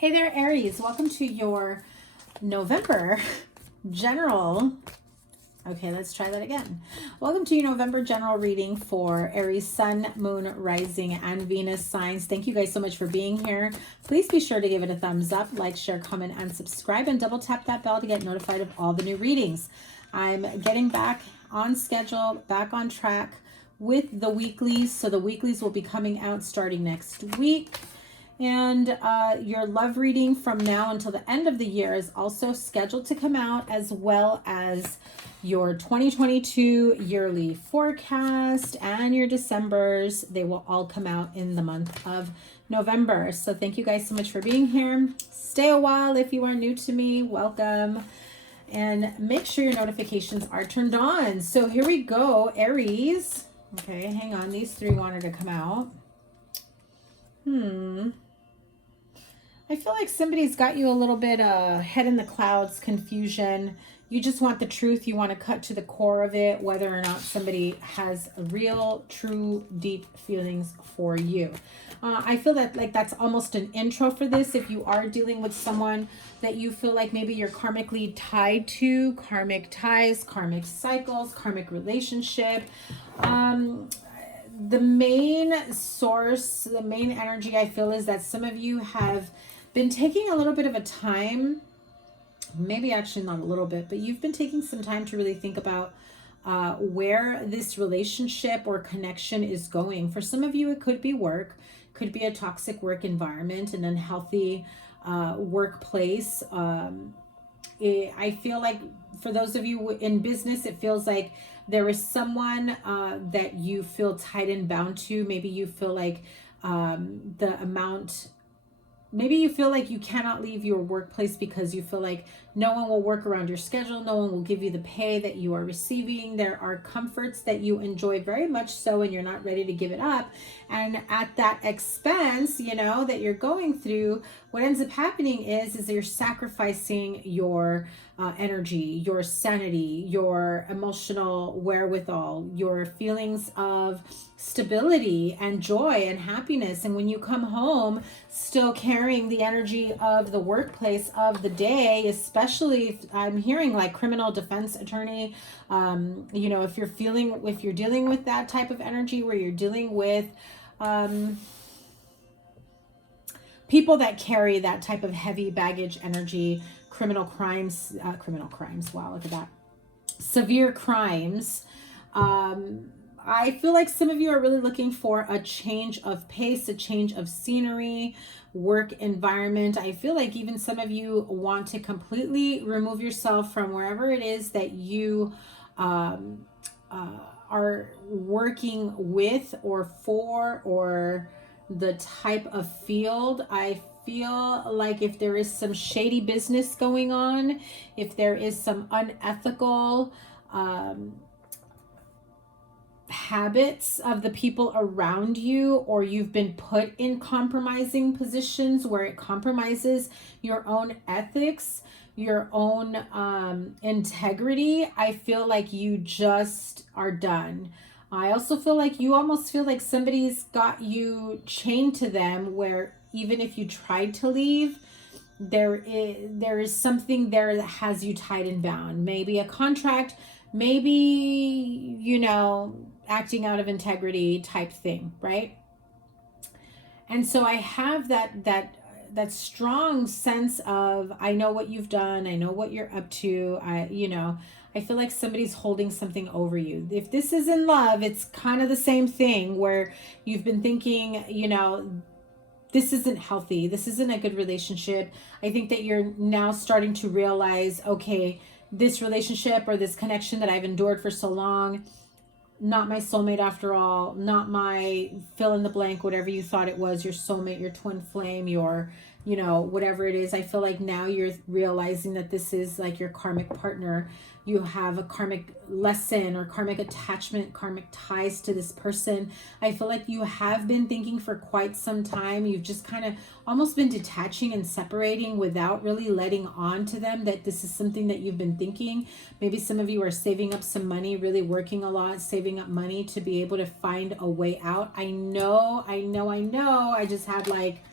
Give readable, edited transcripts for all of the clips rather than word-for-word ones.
Hey there, Aries. Welcome to your November general. Okay, let's try that again. Welcome to your November general reading for Aries Sun, Moon, Rising, and Venus signs. Thank you guys so much for being here. Please be sure to give it a thumbs up, like, share, comment, and subscribe, and double tap that bell to get notified of all the new readings. I'm getting back on schedule, back on track with the weeklies. So the weeklies will be coming out starting next week. And your love reading from now until the end of the year is also scheduled to come out, as well as your 2022 yearly forecast and your Decembers. They will all come out in the month of November. So thank you guys so much for being here. Stay a while if you are new to me. Welcome. And make sure your notifications are turned on. So here we go, Aries. Okay, hang on. These three wanted to come out. I feel like somebody's got you a little bit head in the clouds, confusion. You just want the truth. You want to cut to the core of it, whether or not somebody has real, true, deep feelings for you. I feel that like that's almost an intro for this. If you are dealing with someone that you feel like maybe you're karmically tied to, karmic ties, karmic cycles, karmic relationship. The main source, the main energy I feel is that some of you have been taking a little bit of a time, maybe actually not a little bit, but you've been taking some time to really think about where this relationship or connection is going. For some of you, it could be work, could be a toxic work environment, an unhealthy workplace. I feel like for those of you in business, it feels like there is someone that you feel tied and bound to. Maybe you feel like maybe you feel like you cannot leave your workplace because you feel like no one will work around your schedule. No one will give you the pay that you are receiving. There are comforts that you enjoy very much so, and you're not ready to give it up. And at that expense, you know, that you're going through, what ends up happening is you're sacrificing your energy, your sanity, your emotional wherewithal, your feelings of stability and joy and happiness. And when you come home still carrying the energy of the workplace of the day, especially if I'm hearing like criminal defense attorney, you know, if you're dealing with that type of energy where you're dealing with people that carry that type of heavy baggage energy, criminal crimes, wow, look at that, severe crimes. I feel like some of you are really looking for a change of pace, a change of scenery, work environment. I feel like even some of you want to completely remove yourself from wherever it is that you are working with or for, or the type of field. I feel like if there is some shady business going on, if there is some unethical habits of the people around you, or you've been put in compromising positions where it compromises your own ethics, your own integrity, I feel like you just are done. I also feel like you almost feel like somebody's got you chained to them, where even if you tried to leave, there is something there that has you tied and bound. Maybe a contract, maybe, you know, acting out of integrity type thing, right? And so I have that strong sense of, I know what you've done, I know what you're up to, I feel like somebody's holding something over you. If this is in love, it's kind of the same thing, where you've been thinking, you know, this isn't healthy, this isn't a good relationship. I think that you're now starting to realize, okay, this relationship or this connection that I've endured for so long, not my soulmate after all, not my fill in the blank, whatever you thought it was, your soulmate, your twin flame, your, you know, whatever it is. I feel like now you're realizing that this is like your karmic partner. You have a karmic lesson or karmic attachment, karmic ties to this person. I feel like you have been thinking for quite some time. You've just kind of almost been detaching and separating without really letting on to them that this is something that you've been thinking. Maybe some of you are saving up some money, really working a lot, saving up money to be able to find a way out. I know. I just had like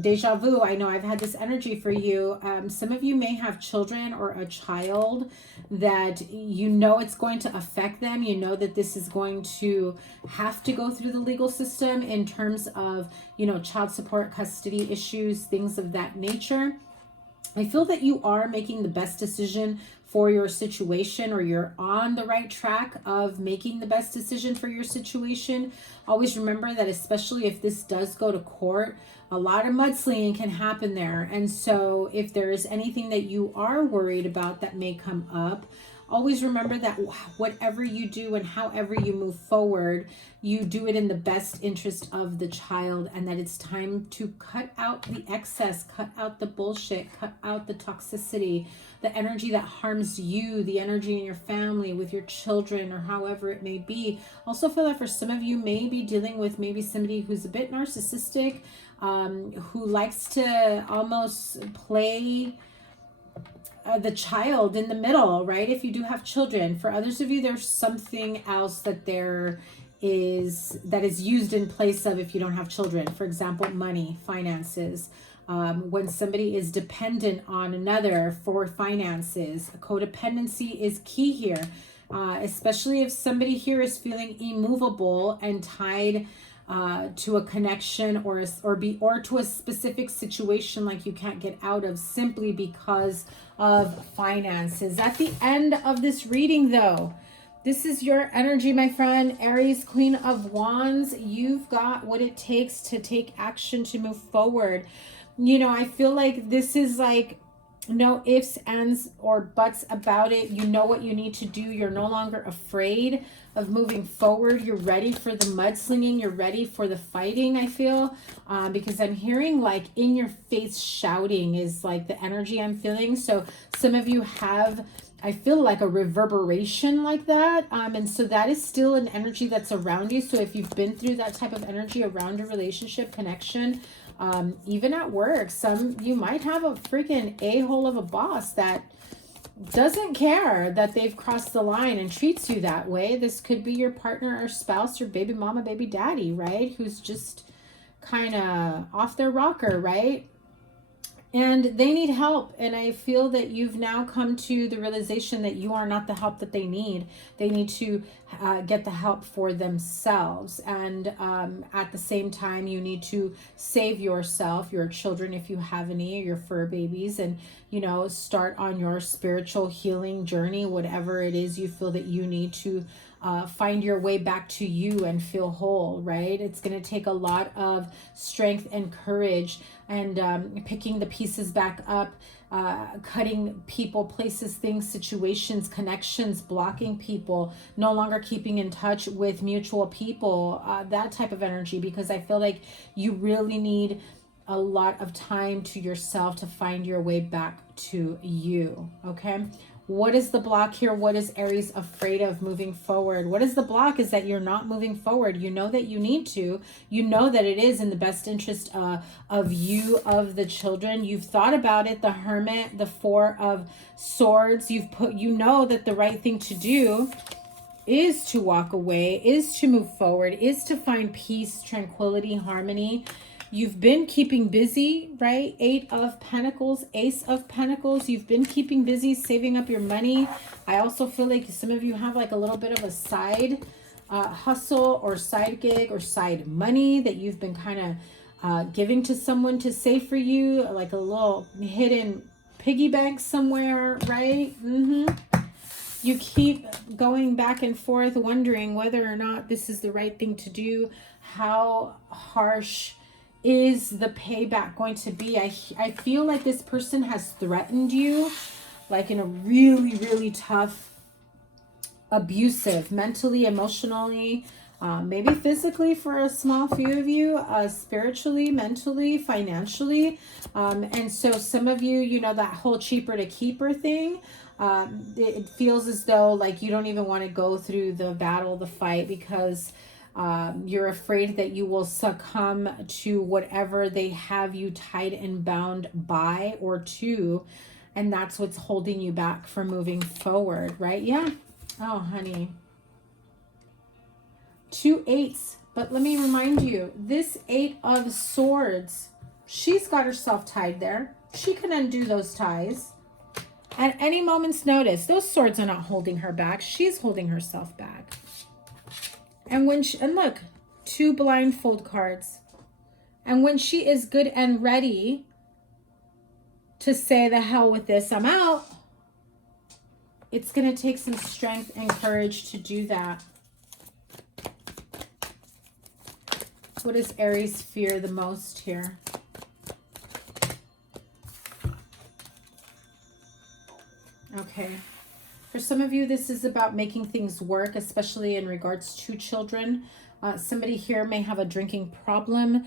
Deja vu. I know I've had this energy for you. Some of you may have children or a child that you know it's going to affect them. You know that this is going to have to go through the legal system in terms of, you know, child support, custody issues, things of that nature. I feel that you are making the best decision for your situation, or you're on the right track of making the best decision for your situation. Always remember that, especially if this does go to court, a lot of mudslinging can happen there. And so if there is anything that you are worried about that may come up, always remember that whatever you do and however you move forward, you do it in the best interest of the child, and that it's time to cut out the excess, cut out the bullshit, cut out the toxicity, the energy that harms you, the energy in your family, with your children, or however it may be. Also feel that for some of you may be dealing with maybe somebody who's a bit narcissistic, who likes to almost play the child in the middle, right? If you do have children. For others of you, there's something else that is used in place of if you don't have children. For example, money, finances. When somebody is dependent on another for finances, codependency is key here. Especially if somebody here is feeling immovable and tied to a connection or to a specific situation, like you can't get out of simply because of finances. At the end of this reading, though, this is your energy, my friend. Aries, Queen of Wands. You've got what it takes to take action, to move forward. You know, I feel like this is like no ifs, ands, or buts about it. You know what you need to do. You're no longer afraid of moving forward. You're ready for the mudslinging. You're ready for the fighting, I feel. Because I'm hearing like in your face shouting is like the energy I'm feeling. So some of you have, I feel like a reverberation like that. And so that is still an energy that's around you. So if you've been through that type of energy around a relationship, connection, even at work, you might have a freaking a-hole of a boss that doesn't care that they've crossed the line and treats you that way. This could be your partner or spouse or baby mama, baby daddy, right? Who's just kind of off their rocker, right? And they need help. And I feel that you've now come to the realization that you are not the help that they need. They need to get the help for themselves. And at the same time, you need to save yourself, your children, if you have any, your fur babies, and, you know, start on your spiritual healing journey, whatever it is you feel that you need to find your way back to you and feel whole, right? It's going to take a lot of strength and courage, and picking the pieces back up, cutting people, places, things, situations, connections, blocking people, no longer keeping in touch with mutual people, that type of energy, because I feel like you really need a lot of time to yourself to find your way back to you, okay? What is the block here? What is Aries afraid of moving forward? What is the block is that you're not moving forward. You know that you need to. You know that it is in the best interest of you, of the children. You've thought about it. The Hermit, the Four of Swords. You know that the right thing to do is to walk away, is to move forward, is to find peace, tranquility, harmony. You've been keeping busy, right? Eight of Pentacles, Ace of Pentacles. You've been keeping busy, saving up your money. I also feel like some of you have like a little bit of a side hustle or side gig or side money that you've been kind of giving to someone to save for you, like a little hidden piggy bank somewhere, right? You keep going back and forth, wondering whether or not this is the right thing to do. How harsh is the payback going to be? I feel like this person has threatened you, like in a really, really tough, abusive, mentally, emotionally, maybe physically for a small few of you, spiritually, mentally, financially. And so some of you, you know, that whole cheaper to keeper thing, it feels as though like you don't even want to go through the battle, the fight, because you're afraid that you will succumb to whatever they have you tied and bound by or to, and that's what's holding you back from moving forward, right? Yeah. Oh, honey. 2 8s. But let me remind you, this 8 of Swords, She's got herself tied there. She can undo those ties at any moment's notice. Those swords are not holding her back. She's holding herself back. And when she, and look, 2 blindfold cards. And when she is good and ready to say the hell with this, I'm out, it's going to take some strength and courage to do that. What does Aries fear the most here? Okay. For some of you, this is about making things work, especially in regards to children. Somebody here may have a drinking problem,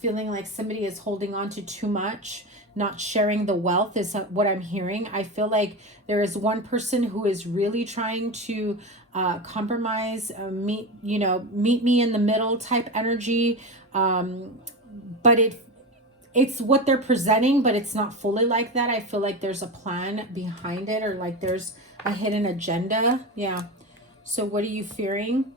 feeling like somebody is holding on to too much, not sharing the wealth is what I'm hearing. I feel like there is one person who is really trying to compromise, meet me in the middle type energy. But it's what they're presenting, but it's not fully like that. I feel like there's a plan behind it, or like there's a hidden agenda. Yeah. So what are you fearing?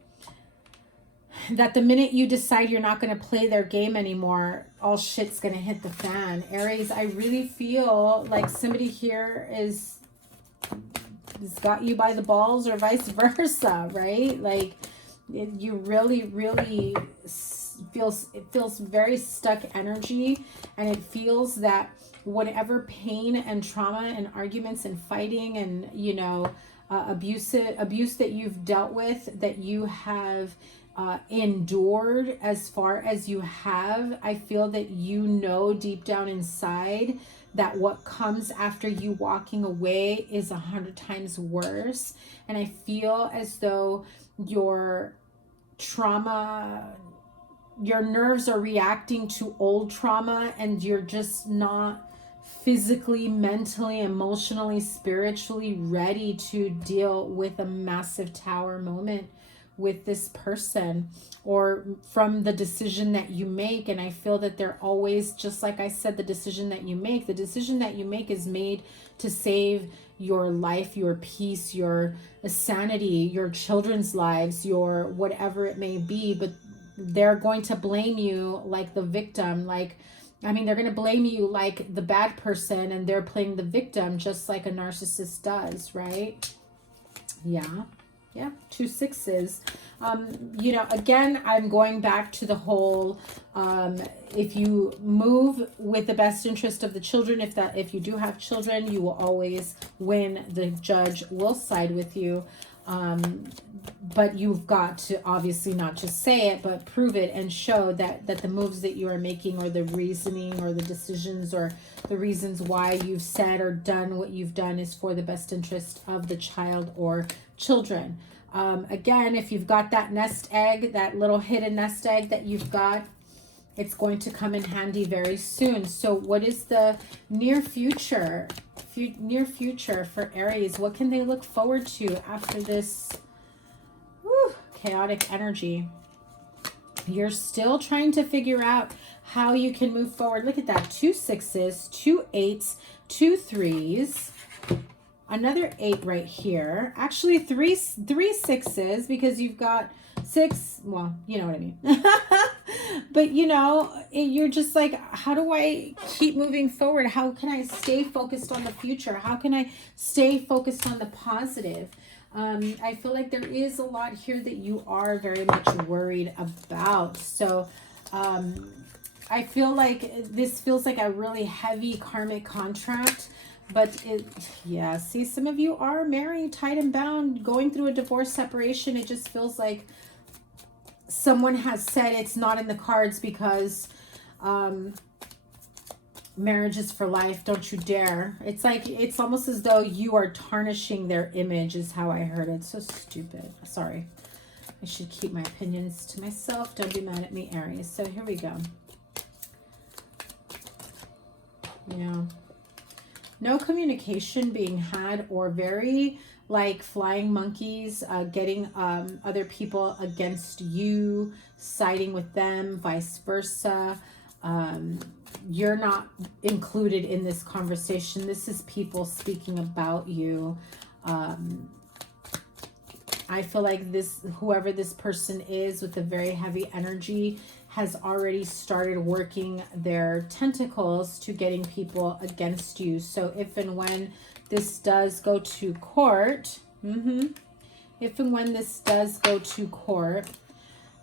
That the minute you decide you're not going to play their game anymore, all shit's going to hit the fan. Aries, I really feel like somebody here has got you by the balls, or vice versa, right? Like you really, really it feels very stuck energy, and it feels that whatever pain and trauma and arguments and fighting and abuse that you've dealt with, that you have endured as far as you have, I feel that deep down inside that what comes after you walking away is 100 times worse. And I feel as though your trauma, your nerves are reacting to old trauma, and you're just not physically, mentally, emotionally, spiritually ready to deal with a massive tower moment with this person, or from the decision that you make. And I feel that they're always, just like I said, the decision that you make is made to save your life, your peace, your sanity, your children's lives, your whatever it may be. But they're going to blame you like the victim. They're going to blame you like the bad person, and they're playing the victim just like a narcissist does, right? Yeah. Yeah, 2 6s. Again, I'm going back to the whole, if you move with the best interest of the children, if you do have children, you will always win. The judge will side with you. But you've got to obviously not just say it, but prove it and show that the moves that you are making, or the reasoning, or the decisions, or the reasons why you've said or done what you've done is for the best interest of the child or children. Again, if you've got that nest egg, that little hidden nest egg that you've got, it's going to come in handy very soon. So what is the near future for Aries? What can they look forward to after this chaotic energy? You're still trying to figure out how you can move forward. Look at that. 2 6s, 2 8s, 2 3s. Another 8 right here. Actually, three 6s, because you've got 6. Well, you know what I mean. But, you're just like, how do I keep moving forward? How can I stay focused on the future? How can I stay focused on the positive? I feel like there is a lot here that you are very much worried about. So, I feel like this feels like a really heavy karmic contract. But see, some of you are married, tied and bound, going through a divorce, separation. It just feels like someone has said it's not in the cards because marriage is for life. Don't you dare. It's like, it's almost as though you are tarnishing their image, is how I heard it. So stupid. Sorry. I should keep my opinions to myself. Don't be mad at me, Aries. So here we go. Yeah. No communication being had, or very like flying monkeys, getting other people against you, siding with them, vice versa. You're not included in this conversation. This is people speaking about you. I feel like whoever this person is with a very heavy energy, has already started working their tentacles to getting people against you. So if and when this does go to court, if and when this does go to court,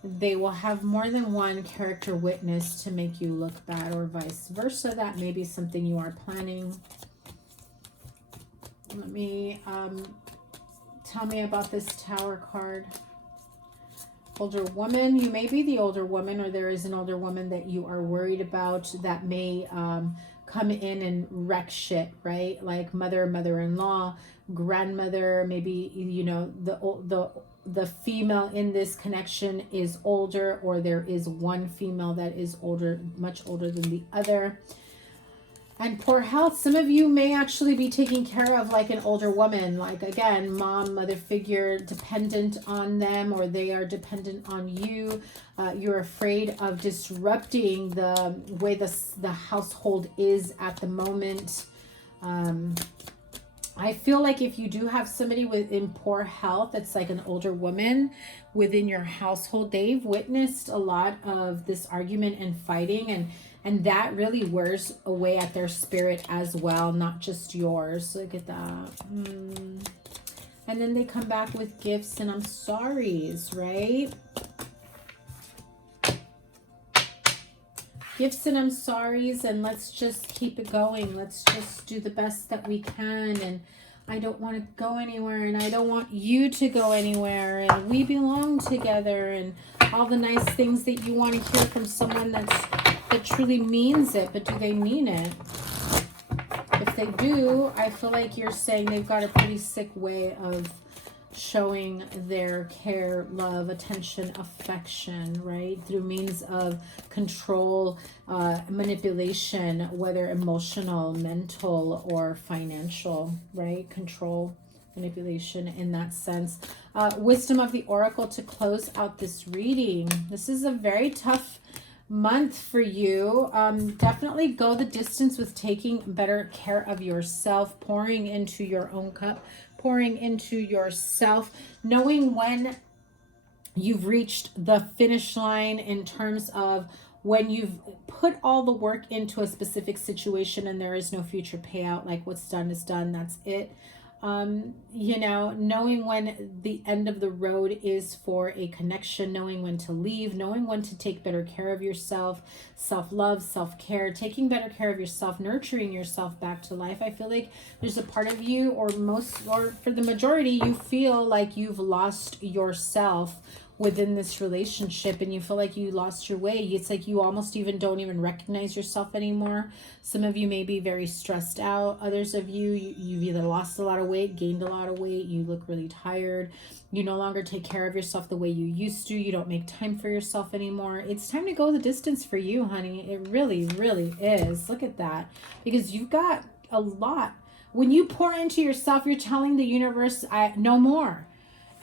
they will have more than one character witness to make you look bad, or vice versa. That may be something you are planning. Let me tell me about this Tower card. Older woman. You may be the older woman, or there is an older woman that you are worried about that may come in and wreck shit, right? Like mother-in-law, grandmother, maybe, you know, the female in this connection is older, or there is one female that is older, much older than the other. And poor health. Some of you may actually be taking care of like an older woman, like again, mom, mother figure, dependent on them, or they are dependent on you. You're afraid of disrupting the way the household is at the moment. I feel like if you do have somebody in poor health, it's like an older woman within your household, they've witnessed a lot of this argument and fighting, and that really wears away at their spirit as well, not just yours. Look at that. And then they come back with gifts and I'm sorry's, right? Gifts and I'm sorry's, and let's just keep it going. Let's just do the best that we can. And I don't want to go anywhere, and I don't want you to go anywhere, and we belong together, and all the nice things that you want to hear from someone that truly means it. But do they mean it? If they do, I feel like you're saying they've got a pretty sick way of showing their care, love, attention, affection, right? Through means of control, manipulation, whether emotional, mental, or financial, right? Control, manipulation in that sense. Wisdom of the Oracle to close out this reading. This is a very tough month for you. Definitely go the distance with taking better care of yourself, pouring into your own cup, pouring into yourself, knowing when you've reached the finish line in terms of when you've put all the work into a specific situation and there is no future payout, like what's done is done, that's it. You know, knowing when the end of the road is for a connection, knowing when to leave, knowing when to take better care of yourself, self-love, self-care, taking better care of yourself, nurturing yourself back to life. I feel like there's a part of you, or for the majority, you feel like you've lost yourself within this relationship, and you feel like you lost your way. It's like you almost don't even recognize yourself anymore. Some of you may be very stressed out. Others of you've either lost a lot of weight, gained a lot of weight, you look really tired, you no longer take care of yourself the way you used to, you don't make time for yourself anymore. It's time to go the distance for you, honey. It really, really is. Look at that. Because you've got a lot. When you pour into yourself, you're telling the universe, no more.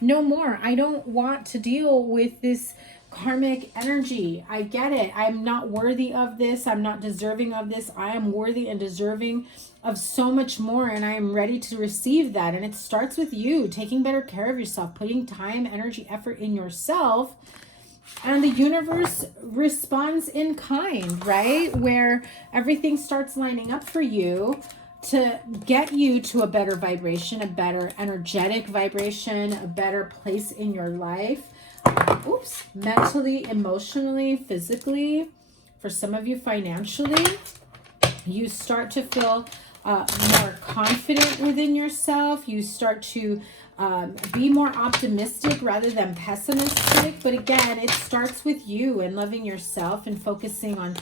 No more. I don't want to deal with this karmic energy. I get it. I'm not worthy of this. I'm not deserving of this. I am worthy and deserving of so much more, and I am ready to receive that. And it starts with you taking better care of yourself, putting time, energy, effort in yourself, and the universe responds in kind, right? Where everything starts lining up for you to get you to a better vibration, a better energetic vibration, a better place in your life. Oops, mentally, emotionally, physically. For some of you, financially, you start to feel more confident within yourself. You start to be more optimistic rather than pessimistic. But again, it starts with you and loving yourself and focusing on,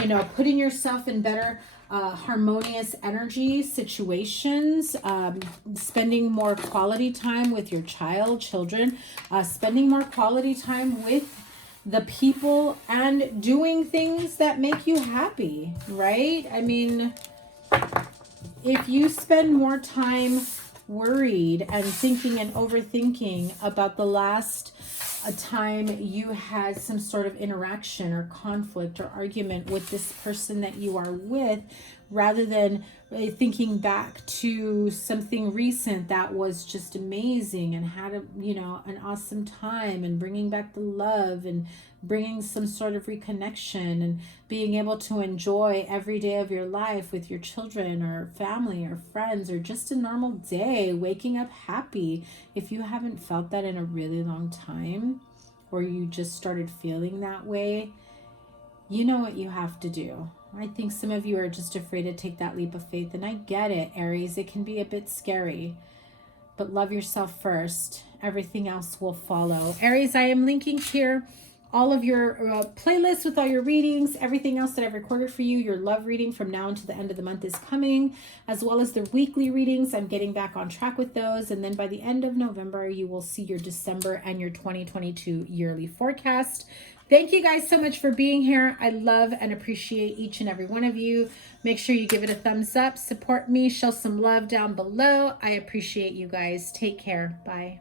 you know, putting yourself in better harmonious energy situations, spending more quality time with your children, spending more quality time with the people, and doing things that make you happy, right? I mean, if you spend more time worried and thinking and overthinking about the last time you had some sort of interaction or conflict or argument with this person that you are with, rather than thinking back to something recent that was just amazing and had an awesome time, and bringing back the love and bringing some sort of reconnection and being able to enjoy every day of your life with your children or family or friends, or just a normal day, waking up happy. If you haven't felt that in a really long time, or you just started feeling that way, you know what you have to do. I think some of you are just afraid to take that leap of faith, and I get it, Aries. It can be a bit scary, but love yourself first. Everything else will follow. Aries, I am linking here all of your playlists with all your readings, everything else that I've recorded for you. Your love reading from now until the end of the month is coming, as well as the weekly readings. I'm getting back on track with those. And then by the end of November, you will see your December and your 2022 yearly forecast. Thank you guys so much for being here. I love and appreciate each and every one of you. Make sure you give it a thumbs up, support me, show some love down below. I appreciate you guys. Take care. Bye.